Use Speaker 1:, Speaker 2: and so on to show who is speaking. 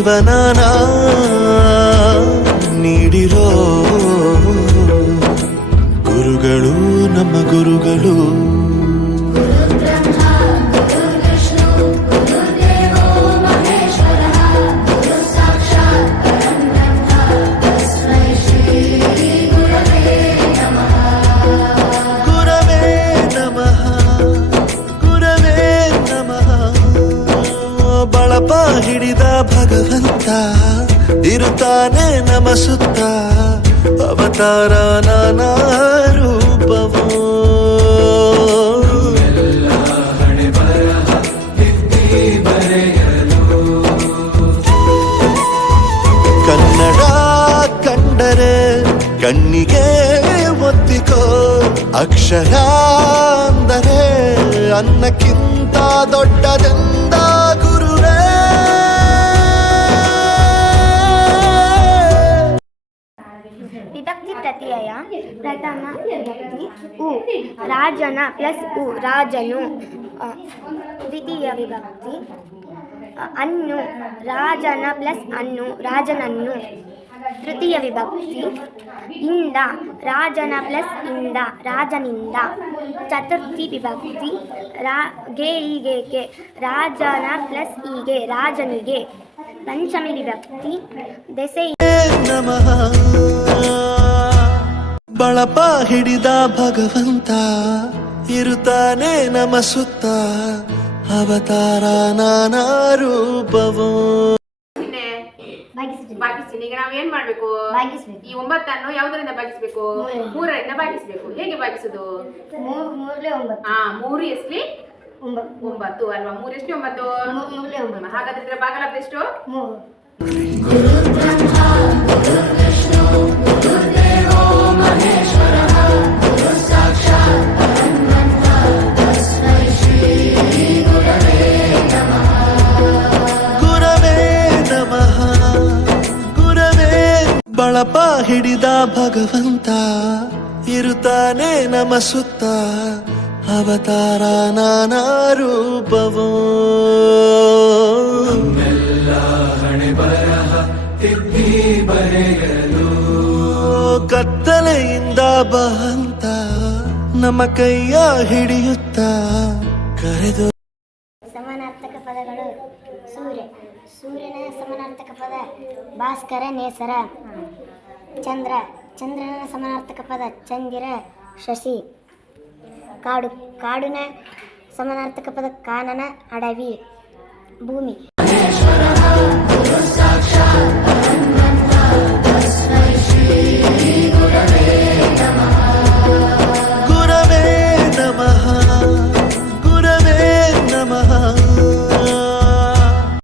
Speaker 1: சிவனா? ಭಗವಂತ ಇರುತ್ತಾನೆ ನಮ ಸುತ್ತ ಅವತಾರ ನಾನಾ ರೂಪವೋ. ಕನ್ನಡ ಕಂಡರೆ ಕಣ್ಣಿಗೆ ಒತ್ತಿಕೋ, ಅಕ್ಷರ ಅಂದರೆ ಅನ್ನಕ್ಕಿಂತ ದೊಡ್ಡದೆಂದ
Speaker 2: ಪ್ರಥಮ ಉ. ರಾಜನ ಪ್ಲಸ್ ಉ. ರಾಜನು. ದ್ವಿತೀಯ ವಿಭಕ್ತಿ. ಅನ್ನು. ರಾಜನ ಪ್ಲಸ್ ಅನ್ನು. ರಾಜನನ್ನು. ತೃತೀಯ ವಿಭಕ್ತಿ. ಇಂದ. ರಾಜನ ಪ್ಲಸ್ ಇಂದ. ರಾಜನಿಂದ. ಚತುರ್ಥಿ ವಿಭಕ್ತಿ. ರಾ. ಗೆ ಈಗೇಕೆ ರಾಜನ ಪ್ಲಸ್ ಈಗೆ ರಾಜನಿಗೆ. ಪಂಚಮಿ ವಿಭಕ್ತಿ. ದೆಸೆ
Speaker 1: ಬಳಪ ಹಿಡಿದ ಭಗವಂತ ಇರುತ್ತಾನೆ ನಮ ಸುತ್ತ ಅವತಾರ ನಾನಾ ರೂಪವೋ.
Speaker 3: ಭಾಗಿಸ್ತೀನಿ. ಈಗ ನಾವ್ ಏನ್ ಮಾಡ್ಬೇಕು?
Speaker 2: ಭಾಗಿಸ್ಬೇಕು.
Speaker 3: ಈ ಒಂಬತ್ತನ್ನು ಯಾವ್ದರಿಂದ ಭಾಗಿಸ್ಬೇಕು?
Speaker 2: ಮೂರರಿಂದ.
Speaker 3: ಭಾಗಿಸಬೇಕು. ಹೇಗೆ ಭಾಗಿಸುದು?
Speaker 2: ಮೂರು ಮೂರಲೇ ಒಂಬತ್ತು.
Speaker 3: ಹಾ ಮೂರು ಎಸ್ಲಿ?
Speaker 2: ಒಂಬತ್ತು.
Speaker 3: ಒಂಬತ್ತು ಅಲ್ವಾ? ಮೂರು ಎಷ್ಟು ಒಂಬತ್ತು? ಹಾಗಾದ್ರೆ ಭಾಗಲಬ್ಧ ಎಷ್ಟು?
Speaker 1: ಬಳಪ ಹಿಡಿದ ಭಗವಂತ ಇರುತ್ತಾನೆ ನಮ ಸುತ್ತ ಅವತಾರ ನಾನಾ ರೂಪವೋ ಕತ್ತಲೆಯಿಂದ ಬಹಂತ ನಮ್ಮ ಕೈಯ ಹಿಡಿಯುತ್ತ ಕರೆದು
Speaker 2: ಸಮಾನಾರ್ಥಕ ಪದಗಳು ಸೂರ್ಯ. ಸೂರ್ಯನ ಸಮಾನಾರ್ಥಕ ಪದ ಭಾಸ್ಕರ, ನೇಸರ, ಚಂದ್ರ. ಚಂದ್ರನ ಸಮಾನಾರ್ಥಕ ಪದ ಚಂದಿರ, ಶಶಿ. ಕಾಡು, ಕಾಡಿನ ಸಮಾನಾರ್ಥಕ ಪದ ಕಾನನ, ಅಡವಿ. ಭೂಮಿ.